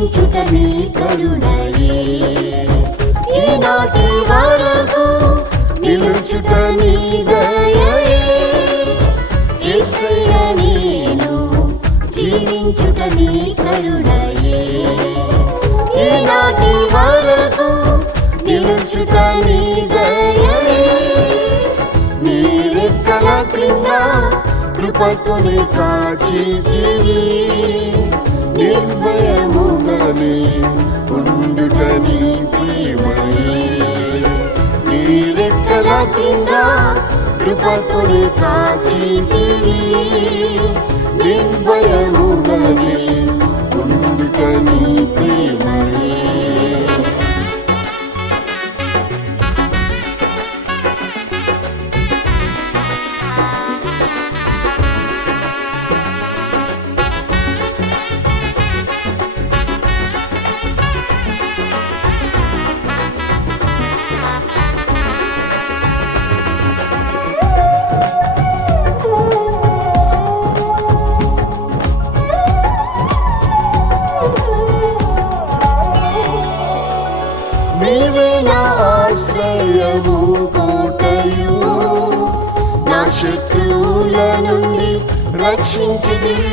జీవించుట నీ కరుణయే ఈనాటి వరకు నిలుచుట నీ దయయే యేసయ్య నేను జీవించుట నీ కరుణయే ఈనాటి వరకు నిలుచుట నీ దయయే నీ రెక్కల క్రింద కృపతోనే కాచితివి నిర్భయముగానే ఉండుట నీ ప్రేమయే నీ రెక్కల క్రింద కృపతోనే కాచితివి నిర్భయముగానే ఉండుట నీ ప్రేమయే నీవే నా ఆశ్రయము కోటయు నా శత్రువుల నుండి రక్షించితివి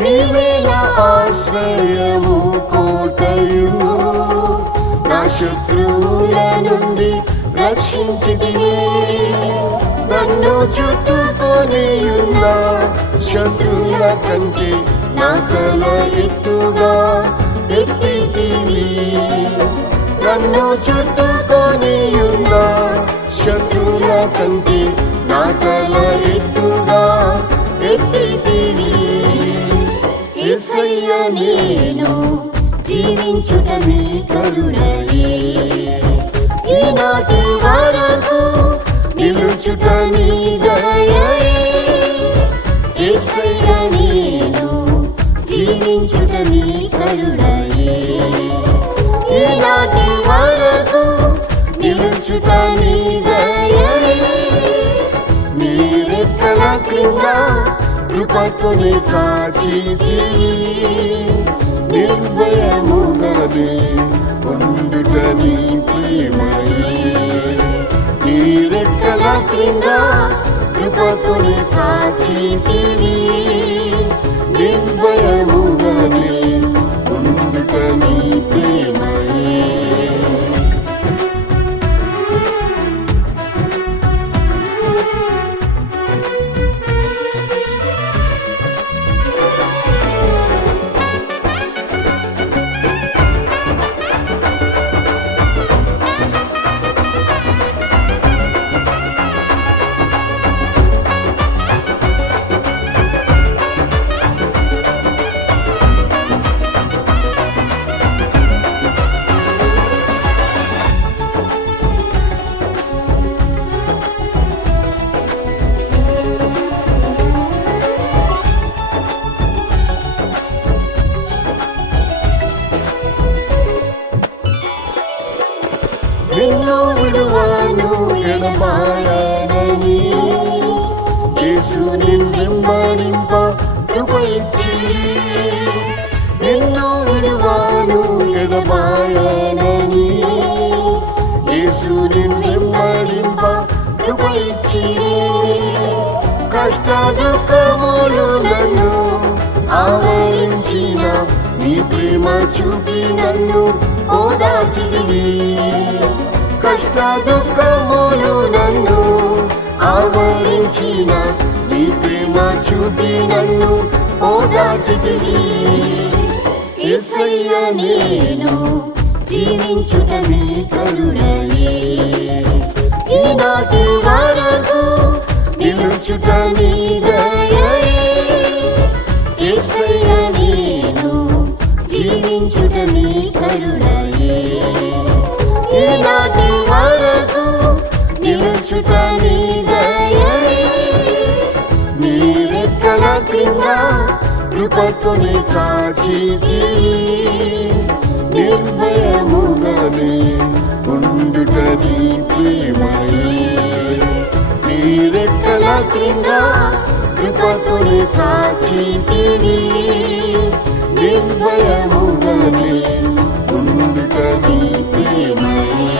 నీవే నా ఆశ్రయము కోటయు నా శత్రువుల నుండి రక్షించితివి నన్ను చుట్టుకొని ఉన్న శత్రువుల కంటే నా తల ఎత్తుగా ఎత్తితివి నన్ను చుట్టుకొని ఉన్న శత్రువుల కంటే నా తల ఎత్తుగా ఎత్తితివి యేసయ్య నేను జీవించుట నీ కరుణయే ఈనాటి వరకు నిలుచుట నీ దయయే యేసయ్య నేను జీవించుట నీ కరుణయే ఈనాటి వరకు నిలుచుట నీ దయయే నీ రెక్కల క్రింద కృపతోనే కాచితివి నిర్భయముగానే ఉండుట నీ ప్రేమయే నీ రెక్కల క్రింద కృపతోనే కాచితివి నిర్భయముగానే ఉండుట నీ ప్రేమయే నిన్ను విడువను ఎడబాయనని యేసు నిన్ను వెంబడింప కృప ఇచ్చి నిన్ను విడువను ఎడబాయనని యేసు నిన్ను వెంబడింప కృప ఇచ్చి కష్ట దుఃఖములు నన్ను ఆవరించిన నీ ప్రేమ చూపి నన్ను ఓదార్చితివి కష్ట దుఃఖములు నన్ను ఆవరించిన నీ ప్రేమ చూపి నన్ను ఓదార్చితివి యేసయ్య నేను జీవించుట నీ కరుణయే ఈనాటి వరకు నిలుచుట నీ దయయే యేసయ్య నేను జీవించుట నీ కరుణయే ఈనాటి వరకు నిలుచుట నీ దయయే నీ రెక్కల క్రింద కృపతోనే కాచితివి నిర్భయముగానే ఉండుట నీ ప్రేమయే నీ రెక్కల క్రింద కృపతోనే కాచితివి నిర్భయముగానే ఉండుట నీ ప్రేమయే.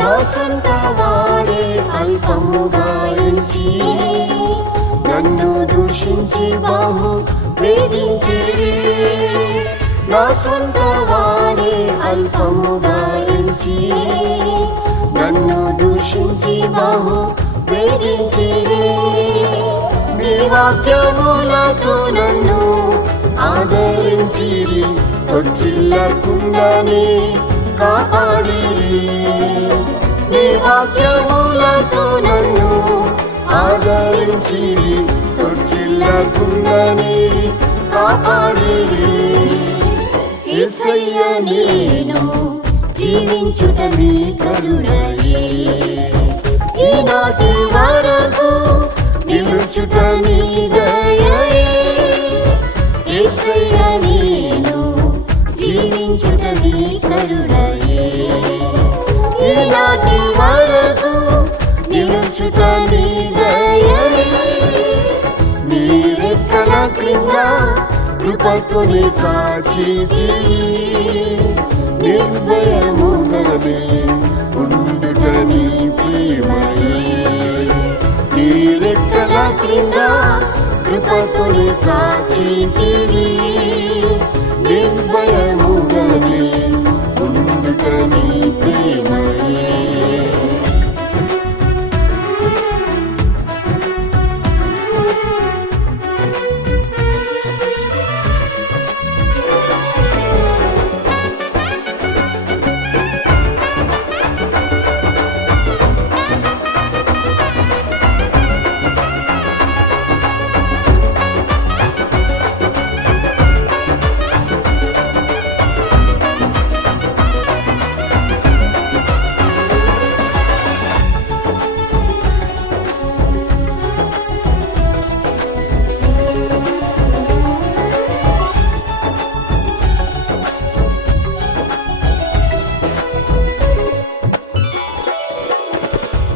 నా సొంత వారే అల్పముగా ఎంచి నన్ను దూషించి బహు వేధించిరి. నా సొంత వారే అల్పముగా ఎంచి నన్ను దూషించి బహు వేధించిరి. నీ వాక్యములతో నన్ను ఆదరించిరి, తొట్టిల్లకుండానే కాపాడిరి. నీ వాక్యములతో నన్ను ఆదరించిరి, తొట్టిల్లకుండానే కాపాడిరి. యేసయ్య నేను జీవించుట నీ కరుణయే, ఈనాటి వరకు నిలుచుట నీ దయయే. యేసయ్య నేను జీవించుట నీ కరుణయే, ఈనాటి వరకు నిలుచుట నీ దయయే. నీ రెక్కల క్రింద కృపతోనే కాచితివి, నిర్భయముగానే ఉండుట నీ ప్రేమయే. నీ రెక్కల క్రింద కృపతోనే కాచితివి, నిర్భయముగానే ఉండుట నీ ప్రేమయే.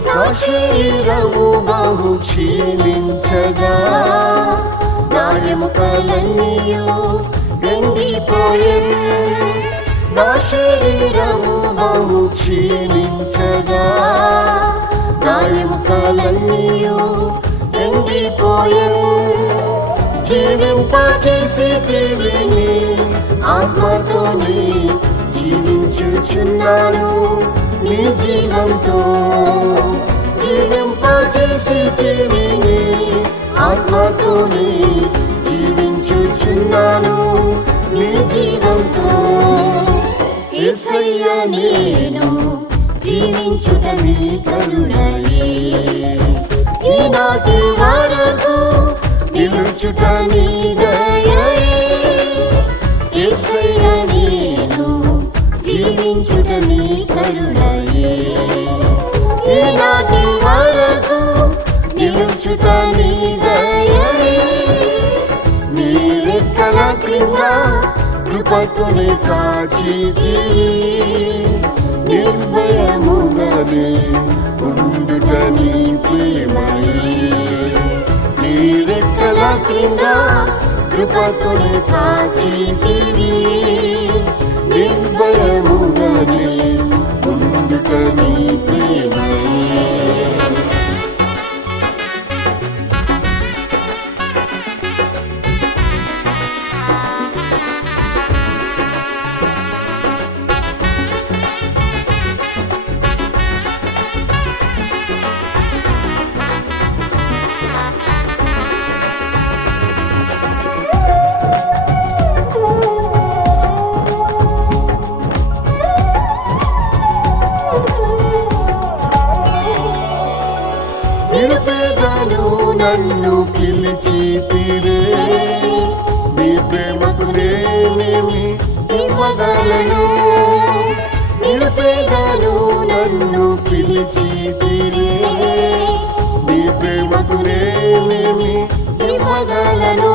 నా శరీరము బహు క్షీణించగా, నా ఎముకలన్నీయు ఎండిపోయెను. నా శరీరము బహు క్షీణించగా, నా ఎముకలన్నీయు ఎండిపోయెను. జీవింపజేసితివి నీ ఆత్మతోనే జీవించుచున్నాను నీ జీవంతో. జీవింపజేసితివి నీ ఆత్మతోనే జీవించుచున్నాను నీ జీవంతో. యేసయ్య నేను జీవించుట నీ కరుణయే, ఈనాటి వరకు నిలుచుట నీ దయయే. యేసయ్య నేను జీవించుట నీ కరుణయే, ఈనాటి వరకు నిలుచుట నీ దయయే. నీ రెక్కల క్రింద కృపతోనే కాచితివి, నిర్భయముగానే ఉండుట నీ ప్రేమయే. నీ రెక్కల క్రింద కృపతోనే కాచితివి, నిర్భయముగానే ఉండుట నీ ప్రేమయే. నిరుపేదను నన్ను పిలిచితిరే, నీ ప్రేమకు నేనేమి ఇవ్వగలను నిరుపేదను నన్ను పిలిచితిరే నీ ప్రేమకు నేనేమి ఇవ్వగలను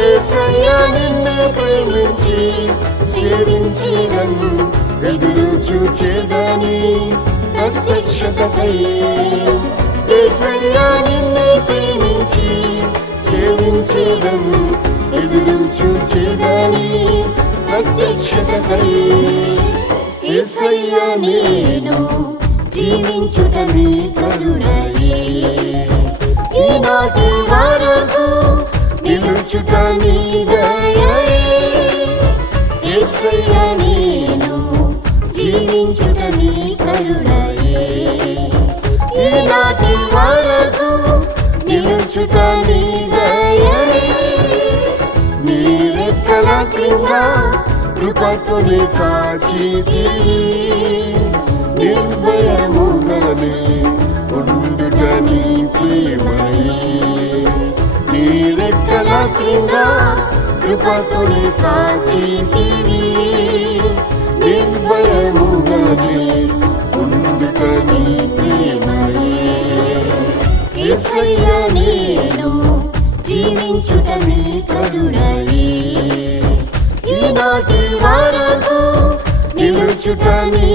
యేసయ్యా నిన్ను ప్రేమించి సేవించినను ఎదురు చూచేదని ప్రత్యక్షతకై యేసయ్యా నిన్ను ప్రేమించి సేవించేదను ఎదురు చూచేదని ప్రత్యక్షతకై యేసయ్యా నేను జీవించుట నీ కరుణయే ఈనాటి వరకు నిలుచుట నీ దయయే యేసయ్యా నేను జీవించుట నీ కరుణయే ఈనాటి వరకు నిలుచుట నీ దయయే నీ రెక్కల క్రింద కృపతోనే కాచితివి నిర్భయముగానే ఉండుట నీ ప్రేమయే నీ రెక్కల క్రింద కృపతోనే కాచితివి నిర్భయముగానే ఉండుట నీ ప్రేమయే యేసయ్యా నేను జీవించుట నీ కరుణయే ఈనాటి వరకు నిలుచుట నీ